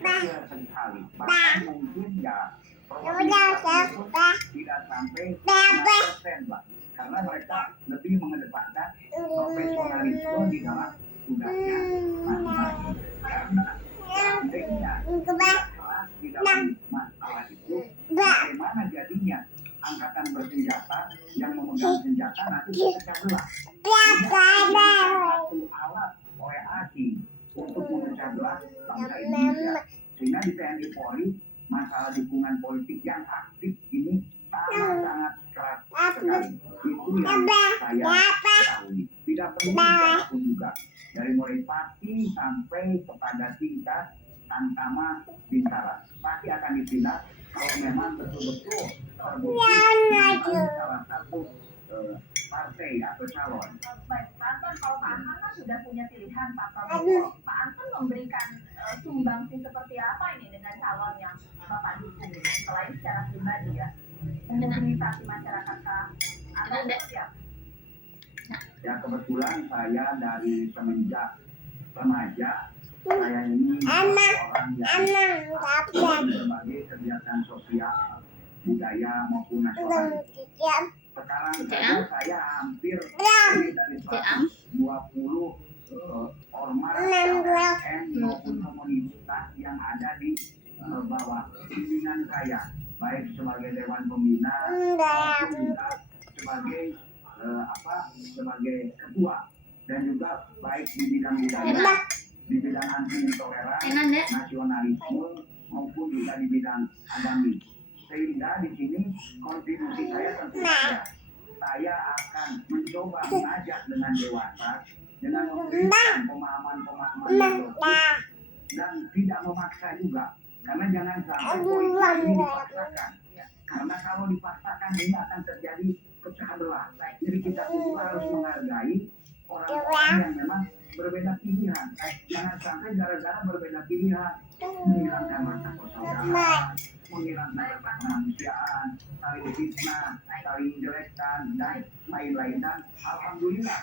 kecil sekali. Bahkan mungkin ya probabilitasnya itu tidak sampai 5% lah. Karena mereka lebih mengedepankan profesionalisme di dalam tugasnya masing-masing. Karena seandainya tidak keras di dalam masalah itu, bagaimana jadinya angkatan bersenjata yang memegang senjata nanti terpecah belah. Satu alat oleh asing untuk memecah belah bangsa Indonesia. Sehingga di TNI Polri masalah dukungan politik yang aktif ini sangat-sangat keras sekali. Itu yang saya ketahui. Tidak perlu diapapun juga. Dari mulai pasti sampai kepada tingkat Tamtama Bintara. Pasti akan ditindak kalau memang betul-betul terbukti salah satu partai atau calon. Baik, Pak Anton, kalau Pak Anton kan sudah punya pilihan Pak Prabowo. Pak Anton memberikan sumbangsi seperti apa ini dengan calon yang Bapak dukung ini? Selain secara pribadi ya, mobilisasi masyarakat atau siapa? Ya kebetulan saya dari semenjak remaja, saya ini orang yang berbagai kegiatan sosial, budaya maupun nasional. Sekarang saja saya hampir dari 120 ormas LSM maupun komunitas yang ada di bawah pimpinan saya, baik sebagai Dewan Pembina maupun juga sebagai ketua, dan juga baik di bidang budaya, di bidang anti intoleran, nasionalisme maupun juga di bidang agami. Sehingga di sini kontribusi saya tentu saja saya akan mencoba mengajak dengan dewasa, dengan memberikan pemahaman-pemahaman yang logis dan tidak memaksa juga, karena jangan sampai politik ini dipaksakan. Karena kalau dipaksakan ini akan terjadi pecah belah. Jadi kita juga harus menghargai orang-orang yang memang berbeda pilihan. Jangan sampai gara-gara berbeda pilihan menghilangkan rasa persaudaraan, menghilangkan rasa kemanusiaan, saling fitnah, saling jelekkan, dan lain-lain. Dan alhamdulillah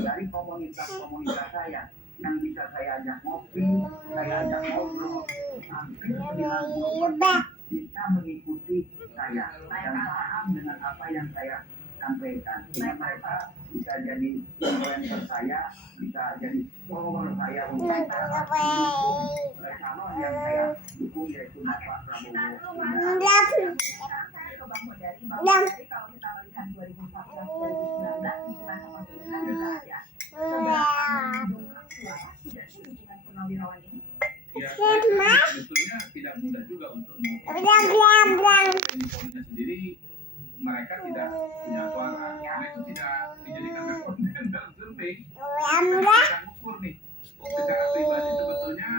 dari komunitas-komunitas saya yang bisa saya ajak ngopi, saya ajak ngobrol, hampir 90% bisa mengikuti saya dan paham dengan apa yang saya sampaikan. Sehingga mereka bisa jadi influencer saya, bisa jadi follower saya untuk calon yang saya dukung, yaitu Bapak Prabowo. Saya ke Bang Hodari, kalau kita melihat 2014-2019 dukungan pemerintahan juga ada. Seberapa mendongkrak suara tidak sih dukungan Purnawirawan ini? Ya, sebetulnya tidak mudah juga untuk mengukur sendiri. Mereka tidak punya suara, karena itu tidak dijadikan responden dalam survei. Kita ukur nih, secara pribadi sebetulnya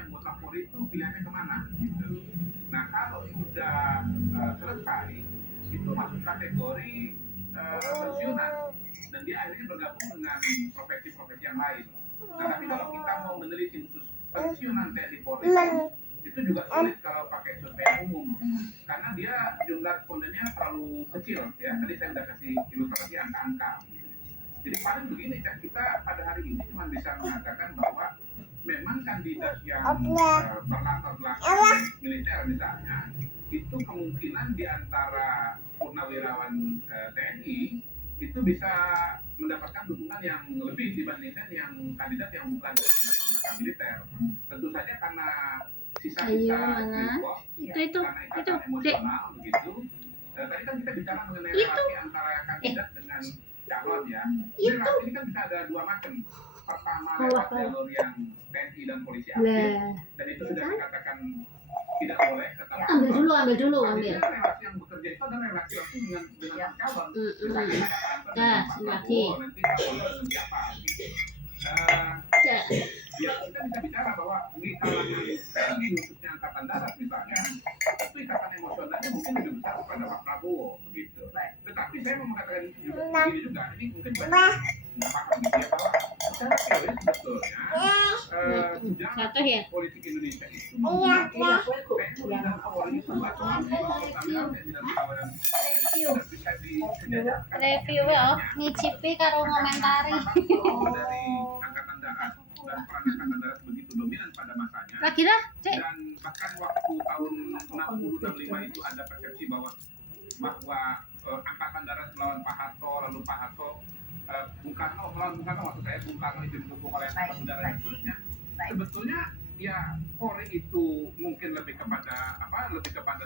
anggota Polri itu pilihannya kemana gitu. Nah kalau sudah selesai, itu masuk kategori pensiunan, dan dia akhirnya bergabung dengan profesi-profesi yang lain. Nah tapi kalau kita mau meneliti khusus pensiunan TNI Polri, itu juga sulit kalau pakai survei yang umum, karena dia jumlah respondennya terlalu kecil ya. Tadi saya sudah kasih ilustrasi angka-angka. Jadi paling begini, kita pada hari ini cuma bisa mengatakan bahwa memang kandidat yang berlatar belakang militer misalnya, itu kemungkinan di antara purnawirawan TNI itu bisa mendapatkan dukungan yang lebih dibandingkan yang kandidat yang bukan dari latar belakang militer. Tentu saja karena sisa-sisa itu emosional begitu. Tadi kan kita bicara mengenai relasi antara kandidat dengan calon ya. Relasi ini kan bisa ada dua macam. Pertama lewat jalur yang TNI dan polisi aktif, dan itu sudah dikatakan tidak boleh. Ambil dulu. Relasi yang bekerja itu adalah relasi langsung dengan calon. Lagi. Nanti dengan siapa gitu. Ya kita bisa bicara bahwa di kalangan TNI khususnya angkatan darat misalnya, itu ikatan emosionalnya mungkin lebih besar kepada Pak Prabowo begitu. Tetapi saya mau mengatakan begini juga, ini mungkin banyak nggak paham gitu ya, bahwa secara teori sebetulnya sejarah politik Indonesia itu TNI dan Polri itu review ya, ngicipi karo ngomentari. dari angkatan darat dan peran Angkatan Darat begitu dominan pada masanya. Kira cek Dan bahkan waktu tahun 60-65 itu ada persepsi bahwa Angkatan Darat melawan Pak Harto, lalu Pak Harto Bung Karno melawan Bung Karno, maksud saya Bung Karno itu didukung oleh Angkatan Udara dan seterusnya. Sebetulnya ya Polri itu mungkin lebih kepada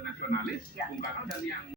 nasionalis, Bung Karno, dan yang